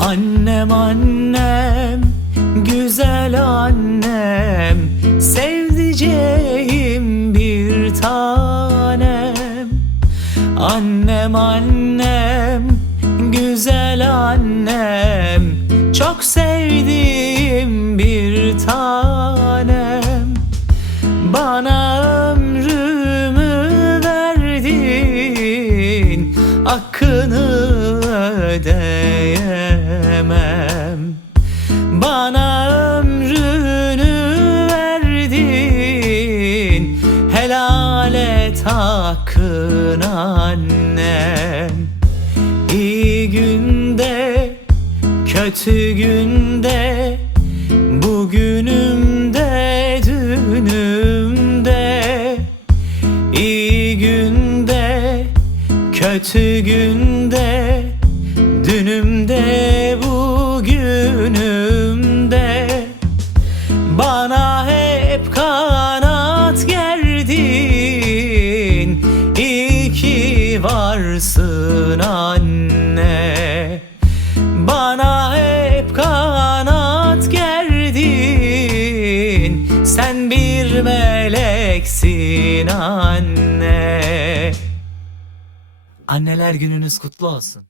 Annem annem, güzel annem, sevdiceğim bir tanem. Annem annem, güzel annem, çok sevdiğim bir tanem. Bana ömrümü verdin, hakkını ödeyemem. Bana ömrünü verdin, helal et hakkını annem. İyi günde, kötü günde, bugünümde, dünümde. İyi günde, kötü günde, dünümde, bugünümde. Bana hep kanat gerdin, iyi ki varsın anne. Bana hep kanat gerdin, sen bir meleksin anne. Anneler gününüz kutlu olsun.